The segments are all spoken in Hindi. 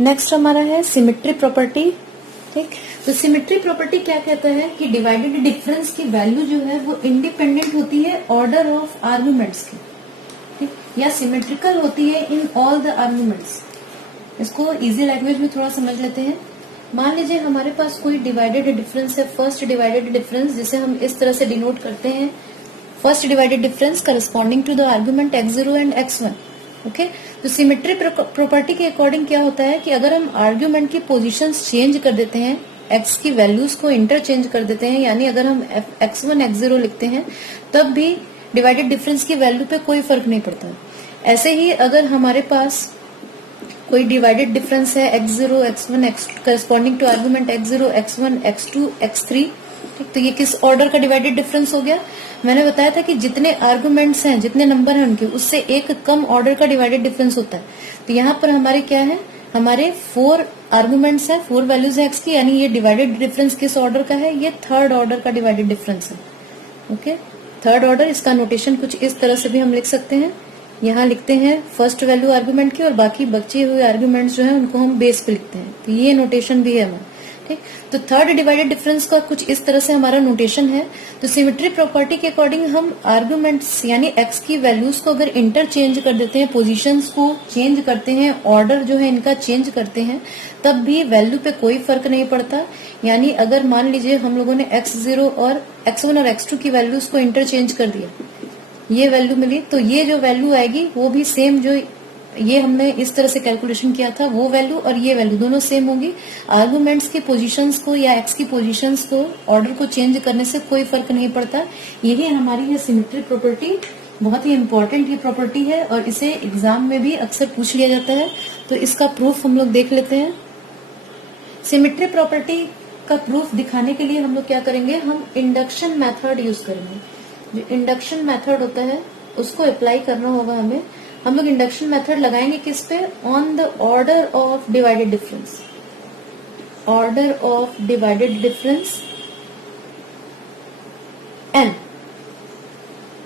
नेक्स्ट हमारा है सिमेट्री प्रॉपर्टी। ठीक, तो सिमेट्री प्रॉपर्टी क्या कहता है कि डिवाइडेड डिफरेंस की वैल्यू जो है वो इंडिपेंडेंट होती है ऑर्डर ऑफ आर्गुमेंट्स की, ठीक, या सिमेट्रिकल होती है इन ऑल द आर्गुमेंट्स। इसको इजी लैंग्वेज में थोड़ा समझ लेते हैं। मान लीजिए हमारे पास कोई डिवाइडेड डिफरेंस है, फर्स्ट डिवाइडेड डिफरेंस, जिसे हम इस तरह से डिनोट करते हैं, first divided difference corresponding to the argument x0 and x1। Okay, तो सिमेट्री प्रॉपर्टी के अकॉर्डिंग क्या होता है कि अगर हम आर्ग्यूमेंट की पोजीशंस चेंज कर देते हैं, x की वैल्यूज को इंटरचेंज कर देते हैं, यानी अगर हम x1 x0 लिखते हैं तब भी डिवाइडेड डिफरेंस की वैल्यू पे कोई फर्क नहीं पड़ता। ऐसे ही अगर हमारे पास कोई डिवाइडेड डिफरेंस है x0 x1 x2 corresponding to argument x0 x1 x2 x3, ठीक, तो ये किस ऑर्डर का डिवाइडेड डिफरेंस हो गया? मैंने बताया था कि जितने आर्गुमेंट्स हैं, जितने नंबर हैं उनके, उससे एक कम ऑर्डर का डिवाइडेड डिफरेंस होता है। तो यहाँ पर हमारे क्या है, हमारे 4 आर्गुमेंट्स हैं, 4 वैल्यूज है x की, यानी ये डिवाइडेड डिफरेंस किस ऑर्डर का है? ये थर्ड ऑर्डर का डिवाइडेड डिफरेंस है। ओके, थर्ड ऑर्डर, इसका नोटेशन कुछ इस तरह से भी हम लिख सकते हैं। यहाँ लिखते हैं फर्स्ट वैल्यू आर्गुमेंट की और बाकी बचे हुए आर्गुमेंट्स जो हैं उनको हम बेस पे लिखते हैं। तो ये नोटेशन भी है हमारा। ठीक, तो थर्ड डिवाइडेड डिफरेंस का कुछ इस तरह से हमारा नोटेशन है। तो सिमेट्री प्रॉपर्टी के अकॉर्डिंग हम आर्गुमेंट्स यानी x की वैल्यूज को अगर इंटरचेंज कर देते हैं, पोजीशंस को चेंज करते हैं, ऑर्डर जो है इनका चेंज करते हैं, तब भी वैल्यू पे कोई फर्क नहीं पड़ता। यानी अगर मान लीजिए हम लोगों ने x0 और x1 और x2 की वैल्यूज को इंटरचेंज कर दिया, ये वैल्यू मिली, तो ये जो वैल्यू आएगी वो भी सेम, जो ये हमने इस तरह से कैलकुलेशन किया था वो वैल्यू और ये वैल्यू दोनों सेम होगी। आर्गुमेंट्स की पोजीशंस को या एक्स की पोजीशंस को, ऑर्डर को चेंज करने से कोई फर्क नहीं पड़ता। यही हमारी ये सिमेट्री प्रॉपर्टी, बहुत ही इंपॉर्टेंट ये प्रॉपर्टी है और इसे एग्जाम में भी अक्सर पूछ लिया जाता है। तो इसका प्रूफ हम लोग देख लेते हैं। सिमेट्री प्रॉपर्टी का प्रूफ दिखाने के लिए हम लोग क्या करेंगे, हम इंडक्शन मेथड यूज करेंगे। जो इंडक्शन मेथड होता है उसको अप्लाई करना होगा हमें। हम लोग इंडक्शन मेथड लगाएंगे किस पे? On the order of divided difference, order of divided difference n।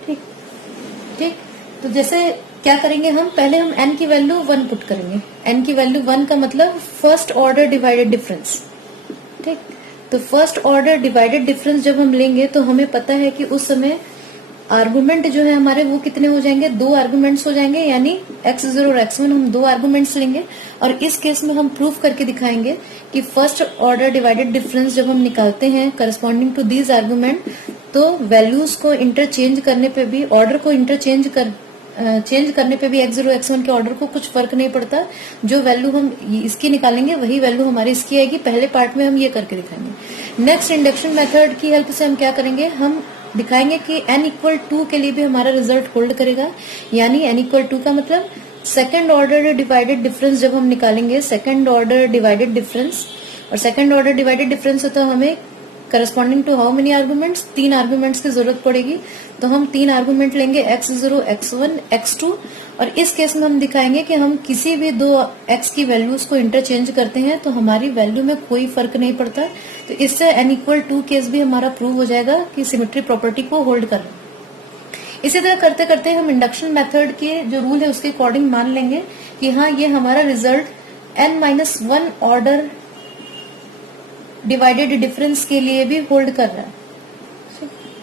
ठीक ठीक, तो जैसे क्या करेंगे हम, पहले हम n की वैल्यू 1 पुट करेंगे। n की वैल्यू 1 का मतलब फर्स्ट ऑर्डर डिवाइडेड डिफरेंस। ठीक, तो फर्स्ट ऑर्डर डिवाइडेड डिफरेंस जब हम लेंगे तो हमें पता है कि उस समय आर्गुमेंट जो है हमारे वो कितने हो जाएंगे, 2 आर्गुमेंट्स हो जाएंगे, यानी x0 और x1 हम 2 आर्गुमेंट्स लेंगे। और इस केस में हम प्रूफ करके दिखाएंगे कि फर्स्ट ऑर्डर डिवाइडेड डिफरेंस जब हम निकालते हैं करस्पॉन्डिंग टू दीज आर्गुमेंट, तो वैल्यूज को इंटरचेंज करने पे भी, ऑर्डर को चेंज करने पे भी x0 x1 के ऑर्डर को कुछ फर्क नहीं पड़ता। जो वैल्यू हम इसकी निकालेंगे वही वैल्यू हमारी इसकी आएगी। पहले पार्ट में हम ये करके दिखाएंगे। नेक्स्ट इंडक्शन मेथड की हेल्प से हम क्या करेंगे, हम दिखाएंगे कि n=2 के लिए भी हमारा रिजल्ट होल्ड करेगा। यानी n=2 का मतलब सेकंड ऑर्डर डिवाइडेड डिफरेंस जब हम निकालेंगे, सेकंड ऑर्डर डिवाइडेड डिफरेंस, और सेकंड ऑर्डर डिवाइडेड डिफरेंस होता है हमें corresponding to how many arguments, 3 arguments की जरूरत पड़ेगी। तो हम 3 आर्गुमेंट लेंगे x0 x1 x2, और इस केस में हम दिखाएंगे कि हम किसी भी 2 x की वैल्यूज को इंटरचेंज करते हैं तो हमारी वैल्यू में कोई फर्क नहीं पड़ता। तो इससे n=2 केस भी हमारा प्रूव हो जाएगा कि सिमेट्री प्रॉपर्टी को होल्ड कर रहा है। इसी तरह करते करते हम इंडक्शन मेथड के जो रूल है उसके अकॉर्डिंग मान लेंगे कि हाँ, ये हमारा result n-1 order divided difference के लिए भी होल्ड कर रहा है।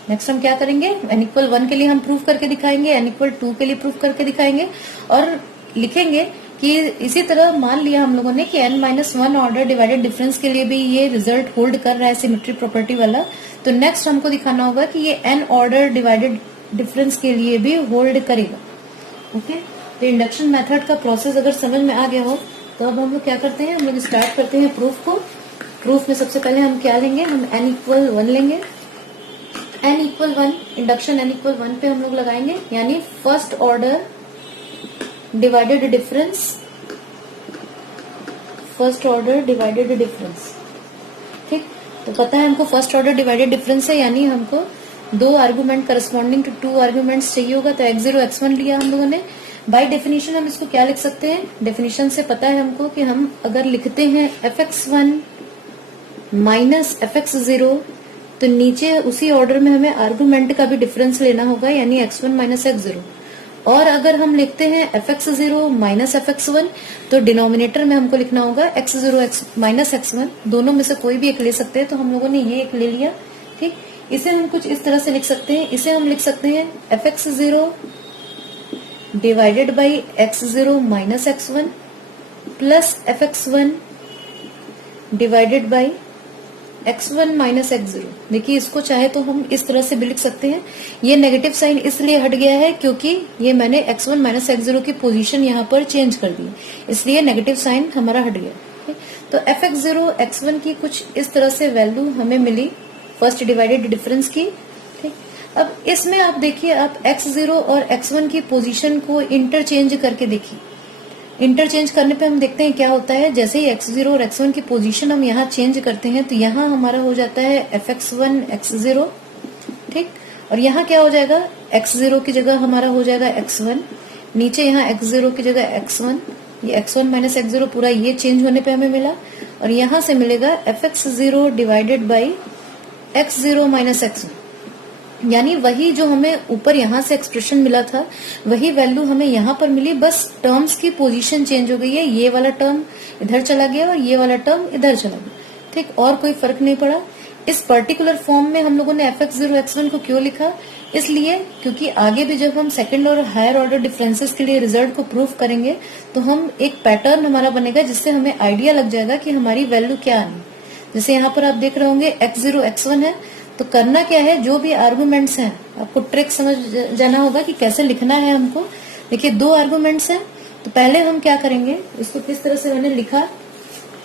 नेक्स्ट हम क्या करेंगे, n=1 के लिए हम प्रूफ करके दिखाएंगे, n=2 के लिए प्रूफ करके दिखाएंगे और लिखेंगे कि इसी तरह मान लिया हम लोगों ने कि n-1 ऑर्डर डिवाइडेड डिफरेंस के लिए भी ये रिजल्ट होल्ड कर रहा है सिमेट्री प्रॉपर्टी वाला। तो नेक्स्ट हमको दिखाना होगा कि ये n ऑर्डर डिवाइडेड डिफरेंस के लिए भी होल्ड करेगा। ओके, तो इंडक्शन मेथड का प्रोसेस अगर समझ में आ गया हो तो अब हम लोग क्या करते हैं, हम लोग स्टार्ट करते हैं प्रूफ को। प्रूफ में सबसे पहले हम क्या लेंगे, हम n=1 लेंगे। n=1, इंडक्शन n=1 पे हम लोग लगाएंगे, यानी first order divided difference, first order divided difference. ठीक, तो पता है हमको फर्स्ट ऑर्डर डिवाइडेड डिफरेंस है, यानी हमको 2 आर्गुमेंट करस्पॉन्डिंग टू 2 आर्गुमेंट्स चाहिए होगा। तो x0 x1 लिया हम लोगों ने। बाय डेफिनेशन हम इसको क्या लिख सकते हैं, डेफिनेशन से पता है हमको कि हम अगर लिखते हैं fx1 माइनस fx0, तो नीचे उसी ऑर्डर में हमें आर्गुमेंट का भी डिफरेंस लेना होगा, यानी x1 माइनस x0। और अगर हम लिखते हैं fx0 माइनस fx1 तो डिनोमिनेटर में हमको लिखना होगा x0 माइनस x1, दोनों में से कोई भी एक ले सकते हैं, तो हम लोगों ने ये एक ले लिया। ठीक, इसे हम कुछ इस तरह से लिख सकते हैं, इसे हम लिख सकते हैं fx0 divided by x0 minus x1 plus fx1 divided by x1 minus x0। देखिए इसको चाहे तो हम इस तरह से भी लिख सकते हैं। ये नेगेटिव साइन इसलिए हट गया है क्योंकि ये मैंने x1 माइनस x0 की पोजीशन यहाँ पर चेंज कर दी, इसलिए नेगेटिव साइन हमारा हट गया। तो fx0 x1 की कुछ इस तरह से वैल्यू हमें मिली फर्स्ट डिवाइडेड डिफरेंस की। ठीक, अब इसमें आप देखिए, आप x0 और x1 की पोजीशन को इंटरचेंज करके देखिए। इंटरचेंज करने पे हम देखते हैं क्या होता है। जैसे ही x0 और x1 की पोजीशन हम यहाँ चेंज करते हैं तो यहाँ हमारा हो जाता है fx1 x0। ठीक, और यहाँ क्या हो जाएगा, x0 की जगह हमारा हो जाएगा x1, नीचे यहाँ x0 की जगह x1, ये x1 माइनस x0 पूरा ये चेंज होने पे हमें मिला, और यहाँ से मिलेगा fx0 divided by x0 minus x1, यानी वही जो हमें ऊपर यहाँ से एक्सप्रेशन मिला था वही वैल्यू हमें यहाँ पर मिली, बस टर्म्स की पोजीशन चेंज हो गई है। ये वाला टर्म इधर चला गया और ये वाला टर्म इधर चला गया। ठीक, और कोई फर्क नहीं पड़ा। इस पर्टिकुलर फॉर्म में हम लोगों ने fx0 x1 को क्यों लिखा, इसलिए क्योंकि आगे भी जब हम सेकंड और हायर ऑर्डर डिफरेंसेस के लिए रिजल्ट को प्रूव करेंगे तो हम एक पैटर्न हमारा बनेगा जिससे हमें आइडिया लग जाएगा कि हमारी वैल्यू क्या है। जैसे यहाँ पर आप देख रहे होंगे x0 x1 है, तो करना क्या है, जो भी आर्गुमेंट्स हैं आपको ट्रिक समझ जाना होगा कि कैसे लिखना है हमको। देखिए दो आर्गुमेंट्स हैं, तो पहले हम क्या करेंगे, इसको किस तरह से मैंने लिखा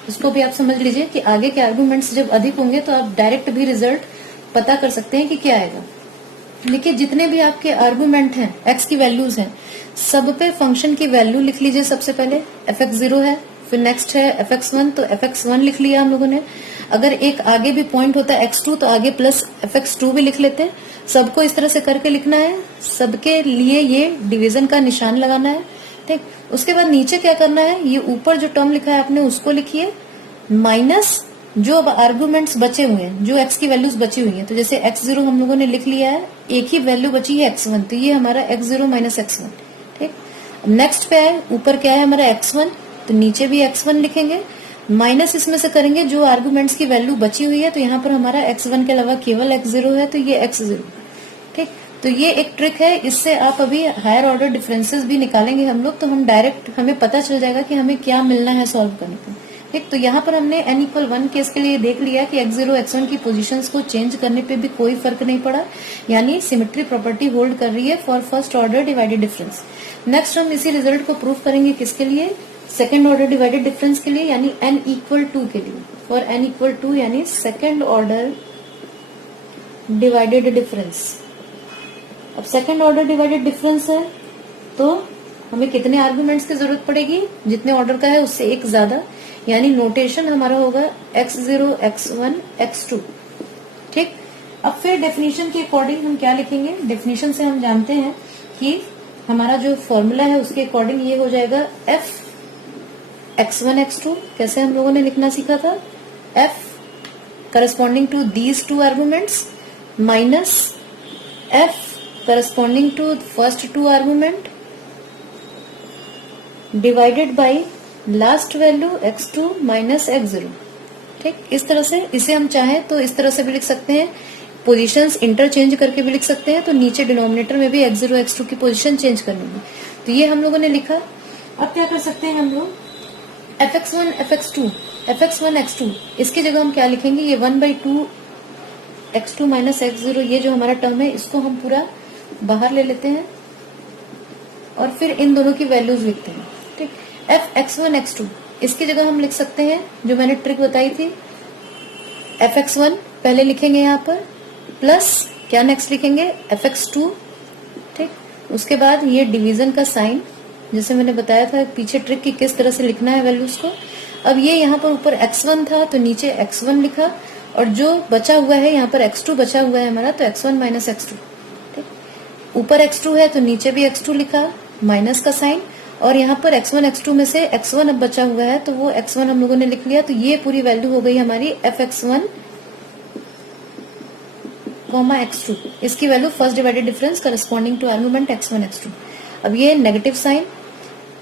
इसको भी आप समझ लीजिए कि आगे के आर्गुमेंट्स जब अधिक होंगे तो आप डायरेक्ट भी रिजल्ट पता कर सकते हैं कि क्या आएगा। देखिए जितने भी आपके आर्गुमेंट हैं, एक्स की वैल्यूज हैं, सब पे फंक्शन की वैल्यू लिख लीजिए। सबसे पहले fx0 है, फिर नेक्स्ट है fx1, तो fx1 लिख लिया हम लोगों ने। अगर एक आगे भी पॉइंट होता है x2 तो आगे प्लस fx2 भी लिख लेते हैं। सबको इस तरह से करके लिखना है, सबके लिए ये डिवीजन का निशान लगाना है। ठीक, उसके बाद नीचे क्या करना है, ये ऊपर जो टर्म लिखा है आपने उसको लिखिए, माइनस जो अब आर्गुमेंट्स बचे हुए हैं, जो x की वैल्यूज बची हुई हैं। तो जैसे x0 हम लोगों ने लिख लिया है, एक ही वैल्यू बची है x1, तो ये हमारा x0 माइनस x1। ठीक, नेक्स्ट पे है, ऊपर क्या है हमारा x1, तो नीचे भी x1 लिखेंगे, माइनस इसमें से करेंगे जो आर्गुमेंट्स की वैल्यू बची हुई है। तो यहाँ पर हमारा x1 के अलावा केवल x0 है, तो ये x0। ठीक, तो ये एक ट्रिक है, इससे आप अभी हायर ऑर्डर डिफरेंसेस भी निकालेंगे हम लोग, तो हम डायरेक्ट हमें पता चल जाएगा कि हमें क्या मिलना है सॉल्व करने को। ठीक, तो यहाँ पर हमने n=1 केस के लिए देख लिया कि x0 x1 की पोजीशंस को चेंज करने पे भी कोई फर्क नहीं पड़ा, यानी सिमेट्री प्रॉपर्टी होल्ड कर रही है for first order divided difference. Next हम इसी रिजल्ट को प्रूव करेंगे किसके लिए, सेकेंड ऑर्डर डिवाइडेड डिफरेंस के लिए, यानी n=2 के लिए। फॉर n=2 यानी सेकेंड ऑर्डर डिवाइडेड डिफरेंस। अब सेकेंड ऑर्डर डिवाइडेड डिफरेंस है तो हमें कितने आर्गुमेंट्स की जरूरत पड़ेगी, जितने ऑर्डर का है उससे एक ज्यादा, यानी नोटेशन हमारा होगा x0 x1 x2। ठीक, अब फिर डेफिनेशन के अकॉर्डिंग हम क्या लिखेंगे, डेफिनेशन से हम जानते हैं कि हमारा जो फॉर्मूला है उसके अकॉर्डिंग ये हो जाएगा f x1 x2। कैसे हम लोगों ने लिखना सीखा था, f corresponding to these two arguments minus f corresponding to first two argument divided by last value x2 minus x0। ठीक, इस तरह से इसे हम चाहें तो इस तरह से भी लिख सकते हैं, पोजीशंस इंटरचेंज करके भी लिख सकते हैं, तो नीचे डिनोमिनेटर में भी x0 x2 की पोजीशन चेंज करनी है। तो ये हम लोगों ने लिखा। अब क्या कर सकते हैं हम लोग, fx1 fx2 fx1 x2, इसकी जगह हम क्या लिखेंगे, ये 1/2 x2 माइनस x0, ये जो हमारा टर्म है इसको हम पूरा बाहर ले लेते हैं और फिर इन दोनों की वैल्यूज लिखते हैं। ठीक, fx1 x2 इसकी जगह हम लिख सकते हैं जो मैंने ट्रिक बताई थी, fx1 पहले लिखेंगे यहाँ पर, प्लस क्या नेक्स्ट लिखेंगे fx2। ठीक, उसके बाद ये डिवीजन का साइन, जैसे मैंने बताया था पीछे ट्रिक की किस तरह से लिखना है वैल्यूज को। अब ये यहाँ पर ऊपर x1 था तो नीचे x1 लिखा, और जो बचा हुआ है यहाँ पर x2 बचा हुआ है हमारा, तो x1 माइनस x2। ठीक, ऊपर x2 है तो नीचे भी x2 लिखा, माइनस का साइन, और यहाँ पर x1 x2 में से x1 अब बचा हुआ है तो वो x1 हम लोगों ने लिख लिया। तो ये पूरी वैल्यू हो गई हमारी fx1 x2, इसकी value first divided difference corresponding to argument x1 x2। अब ये negative sign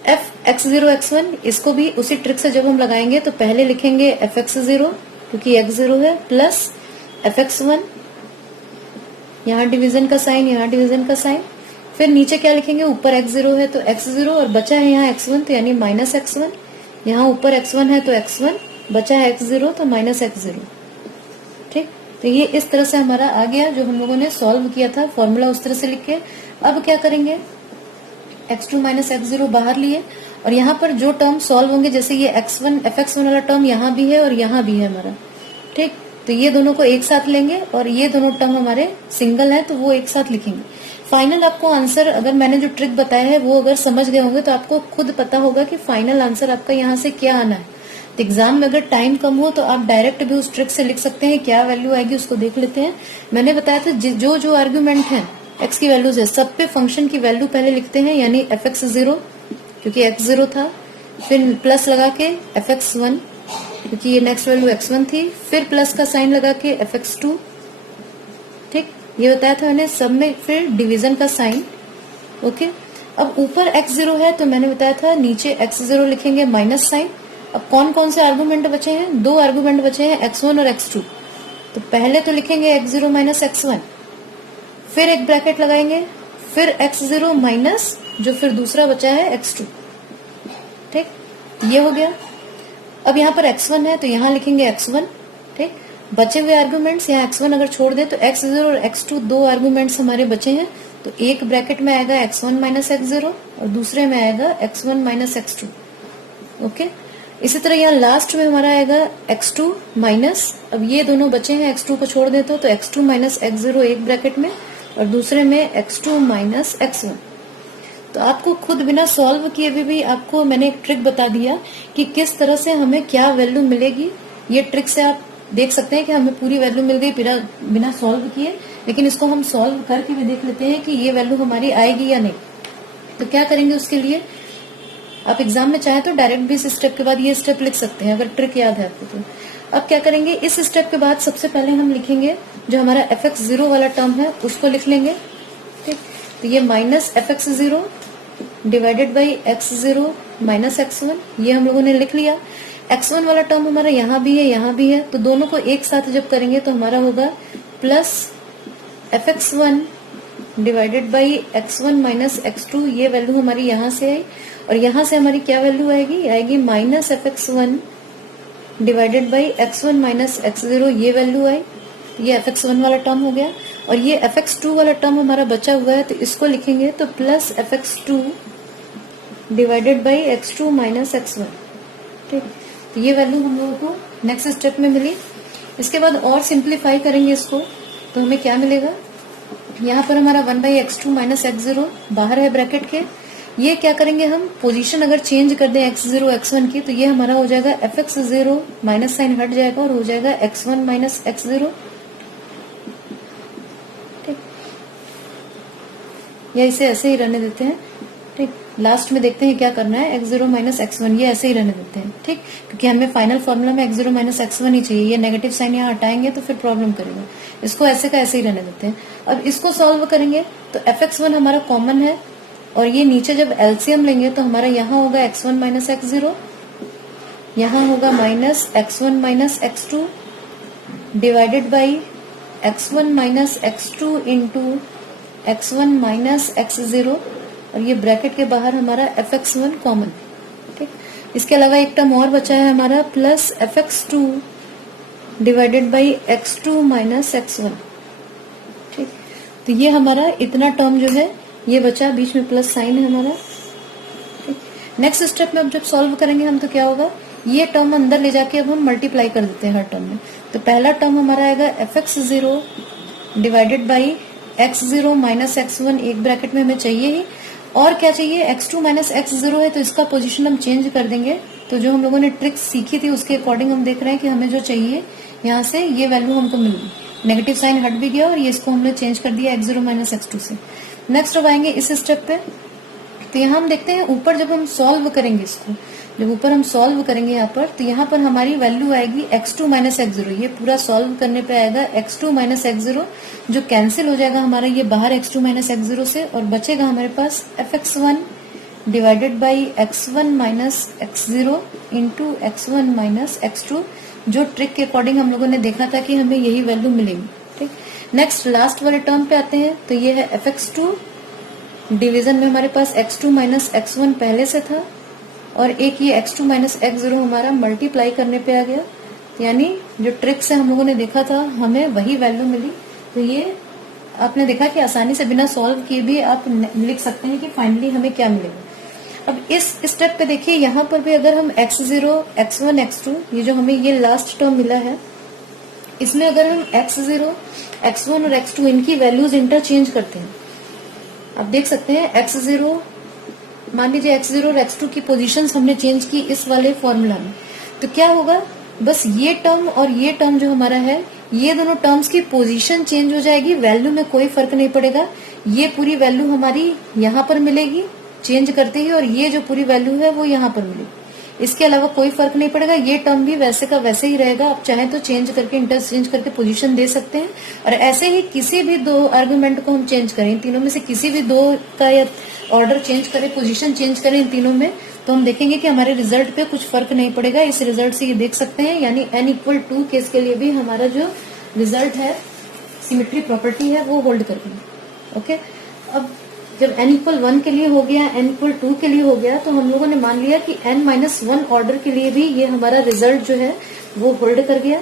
F X zero X one, इसको भी उसी ट्रिक से जब हम लगाएंगे तो पहले लिखेंगे एफ एक्स जीरो क्योंकि एक्स जीरो है, प्लस एफ एक्स वन, यहाँ डिवीजन का साइन, यहाँ डिवीजन का साइन, फिर नीचे क्या लिखेंगे, ऊपर एक्स जीरो है तो एक्स जीरो और बचा है यहाँ एक्स वन तो यानी माइनस एक्स वन, यहाँ ऊपर एक्स वन है तो एक्स वन, बचा है एक्स जीरो तो माइनस एक्स जीरो। ठीक, तो ये इस तरह से हमारा आ गया जो हम लोगों ने सॉल्व किया था, फॉर्मूला उस तरह से लिख के। अब क्या करेंगे, x2 माइनस एक्स जीरो बाहर लिए और यहाँ पर जो टर्म सॉल्व होंगे, जैसे ये x1 fx1 वाला टर्म यहाँ भी है और यहाँ भी है हमारा। ठीक, तो ये दोनों को एक साथ लेंगे और ये दोनों टर्म हमारे सिंगल है तो वो एक साथ लिखेंगे। फाइनल आपको आंसर, अगर मैंने जो ट्रिक बताया है वो अगर समझ गए होंगे तो आपको खुद पता होगा कि फाइनल आंसर आपका यहाँ से क्या आना है। तो एग्जाम में अगर टाइम कम हो तो आप डायरेक्ट भी उस ट्रिक से लिख सकते हैं, क्या वैल्यू आएगी उसको देख लेते हैं। मैंने बताया था जो जो आर्ग्यूमेंट है एक्स की वैल्यूज है सब पे फंक्शन की वैल्यू पहले लिखते हैं, यानी एफ एक्स जीरो क्योंकि एक्स जीरो था, फिर प्लस लगा के एफ एक्स वन क्योंकि ये नेक्स्ट वैल्यू एक्स वन थी, फिर प्लस का साइन लगा के एफ एक्स टू। ठीक, ये बताया था मैंने सब में, फिर डिवीजन का साइन। ओके, अब ऊपर एक्स जीरो है तो मैंने बताया था नीचे एक्स जीरो लिखेंगे माइनस साइन। अब कौन कौन से आर्गूमेंट बचे हैं, दो आर्गूमेंट बचे हैं एक्स वन और एक्स टू, तो पहले तो लिखेंगे x zero minus X one, फिर एक ब्रैकेट लगाएंगे, फिर एक्स जीरो माइनस जो फिर दूसरा बचा है एक्स टू। ठीक, ये हो गया। अब यहाँ पर एक्स वन है तो यहाँ लिखेंगे एक्स वन। ठीक, बचे हुए आर्गूमेंट्स यहाँ एक्स वन अगर छोड़ दे तो एक्स जीरो और एक्स टू दो आर्गूमेंट्स हमारे बचे हैं, तो एक ब्रैकेट में आएगा X one minus X zero और दूसरे में आएगा X one minus X two. Okay, इसी तरह यहाँ लास्ट में हमारा आएगा एक्स टू माइनस, अब ये दोनों बचे हैं एक्स टू को छोड़ दे तो X two minus X zero एक ब्रैकेट में और दूसरे में X two minus X one. तो आपको खुद बिना सॉल्व किए भी आपको मैंने एक ट्रिक बता दिया कि किस तरह से हमें क्या वैल्यू मिलेगी। ये ट्रिक से आप देख सकते हैं कि हमें पूरी वैल्यू मिल गई बिना सॉल्व किए, लेकिन इसको हम सॉल्व करके भी देख लेते हैं कि ये वैल्यू हमारी आएगी या नहीं। तो क्या करेंगे उसके लिए, आप एग्जाम में चाहे तो डायरेक्ट भी इस स्टेप के बाद ये स्टेप लिख सकते हैं अगर ट्रिक याद है आपको तो। अब क्या करेंगे, इस स्टेप के बाद सबसे पहले हम लिखेंगे जो हमारा एफ एक्स जीरो वाला टर्म है उसको लिख लेंगे। ठीक, तो ये minus F X zero divided by X zero minus X one, ये हम लोगों ने लिख लिया। एक्स वन वाला टर्म हमारा यहाँ भी है यहाँ भी है, तो दोनों को एक साथ जब करेंगे तो हमारा होगा plus F X one divided by X one minus X two, ये वैल्यू हमारी यहाँ से आई और यहाँ से हमारी क्या वैल्यू आएगी minus F X one divided by X one minus X zero, ये वैल्यू आई। ये एफ एक्स वन वाला टर्म हो गया और ये एफ एक्स टू वाला टर्म हमारा बचा हुआ है तो इसको लिखेंगे तो plus F X two divided by X two minus X one. ठीक, तो ये वैल्यू हम लोगों को नेक्स्ट स्टेप में मिली। इसके बाद और सिंप्लीफाई करेंगे इसको तो हमें क्या मिलेगा, यहाँ पर हमारा one by X two minus X zero बाहर है ब्रैकेट के, ये क्या करेंगे हम पोजीशन अगर चेंज कर दें एक्स जीरो एक्स वन की तो ये हमारा हो जाएगा F X zero minus sign हट जाएगा और हो जाएगा X one minus X zero. ठीक, या इसे ऐसे ही रहने देते हैं। ठीक, लास्ट में देखते हैं क्या करना है, X zero minus X one, ये ऐसे ही रहने देते हैं। ठीक, क्योंकि हमें फाइनल फॉर्मूला में X zero minus X one ही चाहिए, ये नेगेटिव साइन यहाँ हटाएंगे तो फिर प्रॉब्लम करेगा, इसको ऐसे का ऐसे ही रहने देते हैं। अब इसको सॉल्व करेंगे तो एफ एक्स वन हमारा कॉमन है और ये नीचे जब एलसीएम लेंगे तो हमारा यहाँ होगा x one minus X zero, यहाँ होगा minus X one minus X two divided by X one minus X two into x one minus X zero और ये ब्रैकेट के बाहर हमारा एफ एक्स वन कॉमन। ठीक, इसके अलावा एक टर्म और बचा है हमारा plus F X two divided by X two minus X one. ठीक, तो ये हमारा इतना टर्म जो है ये बचा, बीच में प्लस साइन है हमारा। नेक्स्ट स्टेप में अब जब सॉल्व करेंगे हम तो क्या होगा, ये टर्म अंदर ले जाके अब हम मल्टीप्लाई कर देते हैं हर टर्म में। तो पहला टर्म हमारा आएगा F X zero divided by X zero minus X one, एक ब्रैकेट में हमें चाहिए ही, और क्या चाहिए X two minus X zero है तो इसका पोजीशन हम चेंज कर देंगे। तो जो हम लोगों ने ट्रिक सीखी थी उसके अकॉर्डिंग हम देख रहे हैं कि हमें जो चाहिए यहाँ से ये वैल्यू हमको मिल गई, नेगेटिव साइन हट भी गया और ये इसको हमने चेंज कर दिया X zero minus X two से। नेक्स्ट अब आएंगे इस स्टेप पे, तो यहाँ हम देखते हैं ऊपर जब हम सॉल्व करेंगे इसको जब ऊपर हम सॉल्व करेंगे यहाँ पर, तो यहाँ पर हमारी वैल्यू आएगी x2 माइनस x0। ये पूरा सॉल्व करने पे आएगा x2 माइनस x0, जो कैंसिल हो जाएगा हमारा ये बाहर x2 माइनस x0 से, और बचेगा हमारे पास fx1 divided by x1 minus x0 into x1 minus x2, जो ट्रिक के अकॉर्डिंग हम लोगों ने देखा था कि हमें यही वैल्यू मिलेगी। ठीक, नेक्स्ट लास्ट वाले टर्म पे आते हैं, तो ये है fx2 डिवीजन में हमारे पास x2 माइनस x1 पहले से था, और एक ये x2 माइनस x0 हमारा मल्टीप्लाई करने पे आ गया, यानी जो ट्रिक से हम लोगों ने देखा था हमें वही वैल्यू मिली। तो ये आपने देखा कि आसानी से बिना सॉल्व किए भी आप लिख सकते हैं कि फाइनली हमें क्या मिलेगा। अब इस स्टेप पे देखिए, यहाँ पर भी अगर हम x0, x1, x2, ये जो हमें ये लास्ट टर्म मिला है, इसमें अगर हम x0, x1 और x2 इनकी वैल्यूज इंटरचेंज करते हैं, आप देख सकते हैं x0, मान लीजिए x0 और x2 की पोजीशंस हमने चेंज की इस वाले फॉर्मूला में, तो क्या होगा, बस ये टर्म और ये टर्म जो हमारा है, ये दोनों टर्म्स की पोजीशन चेंज हो जाएगी, वैल्यू में कोई फर्क नहीं पड़ेगा। ये पूरी वैल्यू हमारी यहाँ पर मिलेगी चेंज करते ही, और ये जो पूरी वैल्यू है वो यहाँ पर मिलेगी। इसके अलावा कोई फर्क नहीं पड़ेगा, ये टर्म भी वैसे का वैसे ही रहेगा। आप चाहें तो चेंज करके, इंटरचेंज करके पोजीशन दे सकते हैं, और ऐसे ही किसी भी दो आर्गुमेंट को हम चेंज करें, इन तीनों में से किसी भी दो का या ऑर्डर चेंज करें, पोजीशन चेंज करें इन तीनों में, तो हम देखेंगे कि हमारे रिजल्ट पे कुछ फर्क नहीं पड़ेगा। इस रिजल्ट से ये देख सकते हैं, यानी n=2 केस के लिए भी हमारा जो रिजल्ट है, सिमेट्री प्रॉपर्टी है, वो होल्ड करेगी। ओके, अब जब n=1 के लिए हो गया, n=2 के लिए हो गया, तो हम लोगों ने मान लिया कि n-1 ऑर्डर के लिए भी ये हमारा रिजल्ट जो है वो होल्ड कर गया,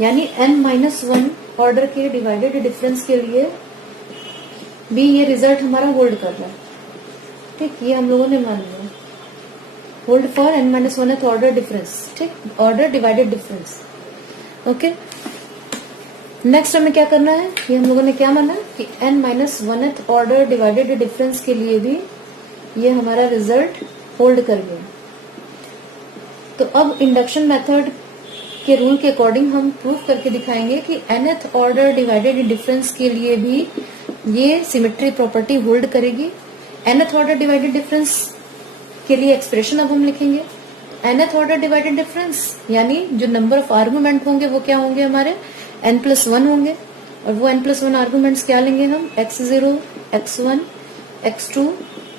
यानी n-1 ऑर्डर के डिवाइडेड डिफरेंस के लिए भी ये रिजल्ट हमारा होल्ड कर रहा है। ठीक, ये हम लोगों ने मान लिया, hold for n-1th order difference. ठीक, order divided difference. Okay, next हमें क्या करना है, ये हम लोगों ने क्या माना कि n-1th ऑर्डर डिवाइडेड डिफरेंस के लिए भी ये हमारा रिजल्ट होल्ड कर गया। तो अब इंडक्शन मेथड के रूल के अकॉर्डिंग हम प्रूफ करके दिखाएंगे कि nth ऑर्डर डिवाइडेड डिफरेंस के लिए भी ये सिमेट्री प्रॉपर्टी होल्ड करेगी। nth ऑर्डर डिवाइडेड डिफरेंस के लिए एक्सप्रेशन अब हम लिखेंगे। nth ऑर्डर डिवाइडेड डिफरेंस यानी जो नंबर ऑफ आर्गुमेंट होंगे वो क्या होंगे, हमारे n+1 होंगे, और वो n+1 आर्गुमेंट्स क्या लेंगे हम, x0, x1, x2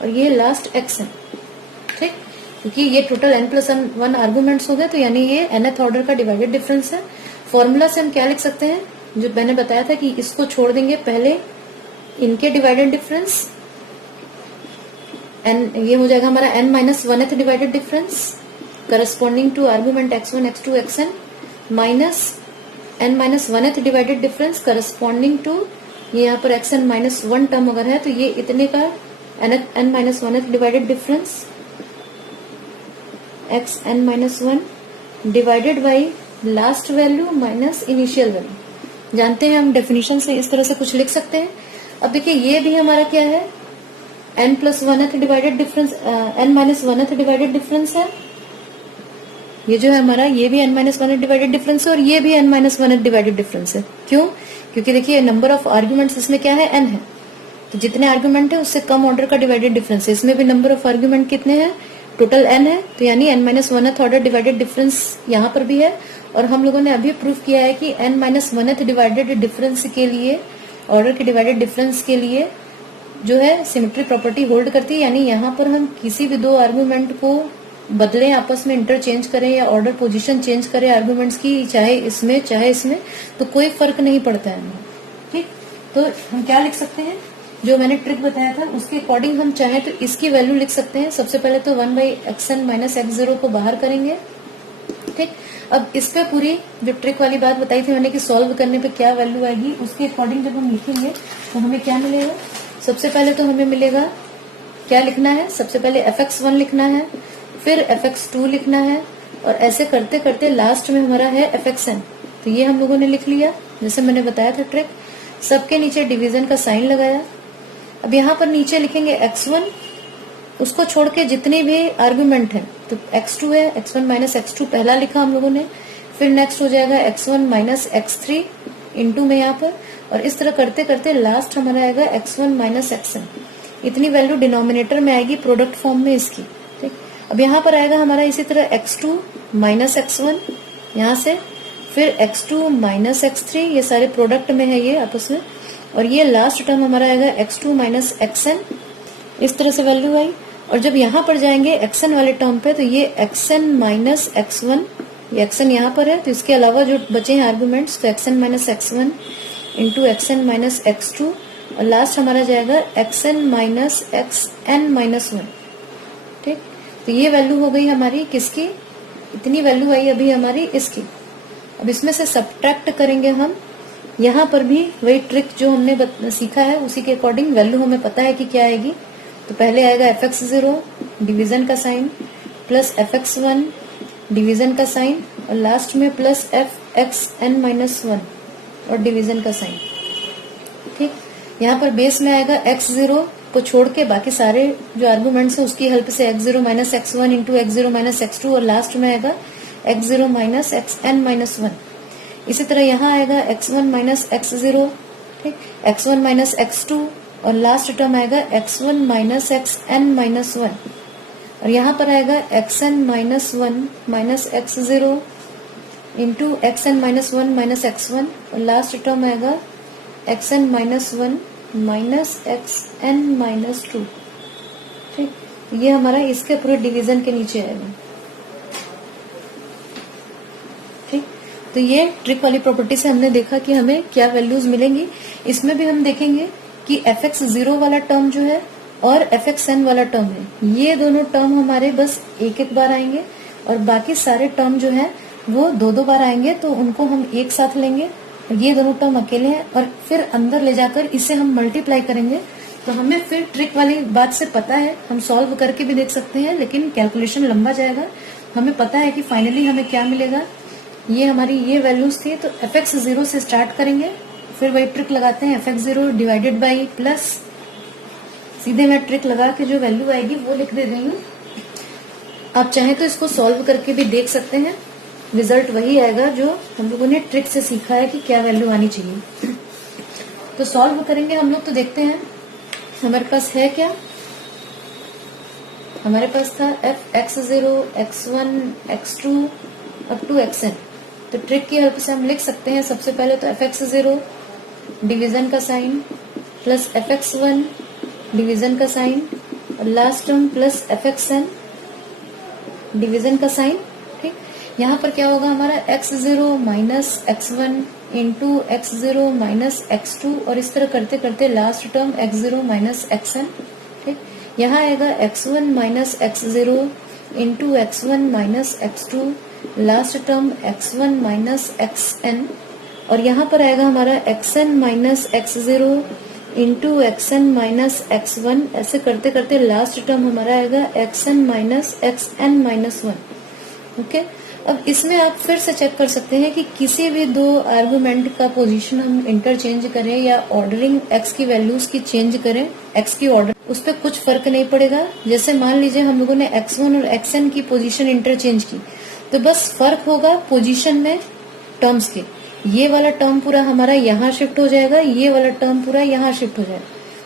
और ये लास्ट x है। ठीक, क्योंकि ये टोटल n+1 आर्गुमेंट्स हो गए, तो यानी ये nth ऑर्डर का डिवाइडेड डिफरेंस है। फॉर्मूला से हम क्या लिख सकते हैं, जो मैंने बताया था कि इसको छोड़ देंगे पहले इनके डिवाइडेड डिफरेंस, ये हो जाएगा हमारा n-1th divided difference corresponding to argument x1, x2, xn minus n-1th divided difference corresponding to ये यहाँ पर xn-1 टर्म अगर है तो ये इतने का n-1th divided difference xn-1 divided by last value minus initial value. जानते हैं हम डेफिनेशन से इस तरह से कुछ लिख सकते हैं। अब देखिए ये भी हमारा क्या है, n+1th divided difference, n-1th divided difference है। ये जो है हमारा, ये भी n-1th डिवाइडेड डिफरेंस है और ये भी n-1th डिवाइडेड डिफरेंस है। क्यों? क्योंकि देखिए नंबर ऑफ आर्ग्यूमेंट्स इसमें क्या है, n है, तो जितने आर्ग्यूमेंट है उससे कम ऑर्डर का डिवाइडेड डिफरेंस है। इसमें भी नंबर ऑफ आर्ग्यूमेंट कितने हैं, टोटल n है, तो यानी n-1th ऑर्डर डिवाइडेड डिफरेंस यहाँ पर भी है। और हम लोगों ने अभी प्रूफ किया है कि n-1th डिवाइडेड डिफरेंस के लिए, ऑर्डर के डिवाइडेड डिफरेंस के लिए जो है सिमेट्री प्रॉपर्टी होल्ड करती है। यानी यहाँ पर हम किसी भी दो आर्गुमेंट को बदलें, आपस में इंटरचेंज करें या ऑर्डर पोजीशन चेंज करें आर्गुमेंट्स की, चाहे इसमें, तो कोई फर्क नहीं पड़ता है। ठीक, तो हम क्या लिख सकते हैं, जो मैंने ट्रिक बताया था उसके अकॉर्डिंग हम चाहे तो इसकी वैल्यू लिख सकते हैं। सबसे पहले तो 1/xn माइनस x0 को बाहर करेंगे। ठीक, अब इस पे पूरी जो ट्रिक वाली बात बताई थी मैंने कि सॉल्व करने पे क्या वैल्यू आएगी, उसके अकॉर्डिंग जब हम लिखेंगे तो हमें क्या मिलेगा, सबसे पहले तो हमें मिलेगा, क्या लिखना है, सबसे पहले fx1 लिखना है, फिर fx2 लिखना है, और ऐसे करते करते लास्ट में हमारा है fxn। तो ये हम लोगों ने लिख लिया जैसे मैंने बताया था ट्रिक। सबके नीचे डिवीजन का साइन लगाया। अब यहाँ पर नीचे लिखेंगे x1, उसको छोड़ के जितने भी आर्गुमेंट है, तो x2 है, x1 माइनस x2 पहला लिखा हम लोगों ने, फिर नेक्स्ट हो जाएगा x1 माइनस x3 इंटू में यहाँ पर, और इस तरह करते करते लास्ट हमारा आएगा x1 माइनस xn। इतनी वैल्यू डिनोमिनेटर में आएगी प्रोडक्ट फॉर्म में इसकी। ठीक, अब यहाँ पर आएगा हमारा इसी तरह x2 माइनस x1 यहाँ से, फिर x2 माइनस x3, ये सारे प्रोडक्ट में है ये आपस में, और ये लास्ट टर्म हमारा आएगा x2 माइनस xn, इस तरह से वैल्यू आई। और जब यहाँ पर जाएंगे xn वाले टर्म पे तो ये xn माइनस x1, ये xn यहाँ पर है तो इसके अलावा जो बचे हैं आर्गुमेंट्स, तो xn minus x1 into xn minus x2, और लास्ट हमारा जाएगा xn माइनस xn माइनस 1। ठीक, तो ये वैल्यू हो गई हमारी किसकी, इतनी वैल्यू आई अभी हमारी इसकी। अब इसमें से सब्ट्रैक्ट करेंगे हम, यहाँ पर भी वही ट्रिक जो हमने सीखा है उसी के अकॉर्डिंग वैल्यू हमें पता है कि क्या आएगी। तो पहले आएगा fx0 डिवीजन का साइन प्लस fx1 डिवीजन का साइन, और लास्ट में प्लस fxn माइनस 1 और डिवीजन का साइन। ठीक, यहाँ पर बेस में आएगा x0 को छोड़ के बाकी सारे जो आर्गुमेंट्स है उसकी हेल्प से x0 minus x1 into x0 minus x2, और लास्ट में आएगा x0 माइनस xn माइनस 1। इसी तरह यहाँ आएगा x1 माइनस x0, ठीक, x1 माइनस x2, और लास्ट टर्म आएगा x1 माइनस xn माइनस 1, और यहाँ पर आएगा xn minus 1 minus x0 into xn minus 1 minus x1, और लास्ट टर्म आएगा xn minus 1 minus xn minus 2। ठीक, ये हमारा इसके पूरे डिवीजन के नीचे आएगा। ठीक, तो ये ट्रिक वाली प्रॉपर्टी से हमने देखा कि हमें क्या वैल्यूज मिलेंगी। इसमें भी हम देखेंगे कि fx0 वाला टर्म जो है और fxn वाला टर्म है, ये दोनों टर्म हमारे बस एक एक बार आएंगे, और बाकी सारे टर्म जो है वो दो दो बार आएंगे, तो उनको हम एक साथ लेंगे, और ये दोनों टर्म अकेले हैं, और फिर अंदर ले जाकर इसे हम मल्टीप्लाई करेंगे। तो हमें फिर ट्रिक वाली बात से पता है, हम सॉल्व करके भी देख सकते हैं, लेकिन कैलकुलेशन लंबा जाएगा। हमें पता है कि फाइनली हमें क्या मिलेगा। ये हमारी ये वैल्यूज थी, तो fx0 से स्टार्ट करेंगे, फिर वही ट्रिक लगाते हैं fx0 डिवाइडेड बाई प्लस, सीधे मैं ट्रिक लगा के जो वैल्यू आएगी वो लिख दे रही हूँ। आप चाहें तो इसको सॉल्व करके भी देख सकते हैं, रिजल्ट वही आएगा जो हम लोगों ने ट्रिक से सीखा है कि क्या वैल्यू आनी चाहिए। तो सॉल्व करेंगे हम लोग, तो देखते हैं हमारे पास है क्या। हमारे पास था fx0 x1 x2 up to xn। तो ट्रिक की हेल्प से हम लिख सकते हैं सबसे पहले तो fx0 डिवीजन का साइन प्लस fx1 डिवीजन का साइन, और last term plus fxn division का साइन। ठीक, यहाँ पर क्या होगा हमारा x0 minus x1 into x0 minus x2, और इस तरह करते करते last term x0 minus xn। ठीक, यहाँ आएगा x1 minus x0 into x1 minus x2, last term x1 minus xn, और यहाँ पर आएगा हमारा xn minus x0 into xn minus x1, ऐसे करते करते लास्ट टर्म हमारा आएगा xn minus xn minus 1। Okay, अब इसमें आप फिर से चेक कर सकते हैं कि किसी भी दो आर्गुमेंट का पोजीशन हम इंटरचेंज करें या ऑर्डरिंग x की वैल्यूज की चेंज करें, x की ऑर्डर, उस पर कुछ फर्क नहीं पड़ेगा। जैसे मान लीजिए हम लोगों ने x1 और xn की पोजीशन इंटरचेंज की, तो बस फर्क होगा पोजीशन में टर्म्स के। ये वाला टर्म पूरा हमारा यहाँ शिफ्ट हो जाएगा, ये वाला टर्म पूरा यहाँ शिफ्ट हो जाएगा,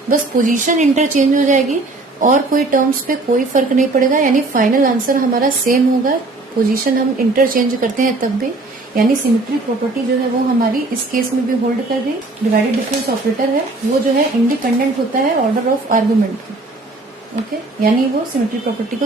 बस पोजीशन इंटरचेंज हो जाएगी और कोई टर्म्स पे कोई फर्क नहीं पड़ेगा। यानी फाइनल आंसर हमारा सेम होगा, पोजीशन हम इंटरचेंज करते हैं तब भी। यानी सिमेट्री प्रॉपर्टी जो है वो हमारी इस केस में भी होल्ड कर गई। डिवाइडेड डिफरेंस ऑपरेटर है वो जो है इंडिपेंडेंट होता है ऑर्डर ऑफ आर्गुमेंट की। ओके, यानी वो सिमेट्री प्रॉपर्टी को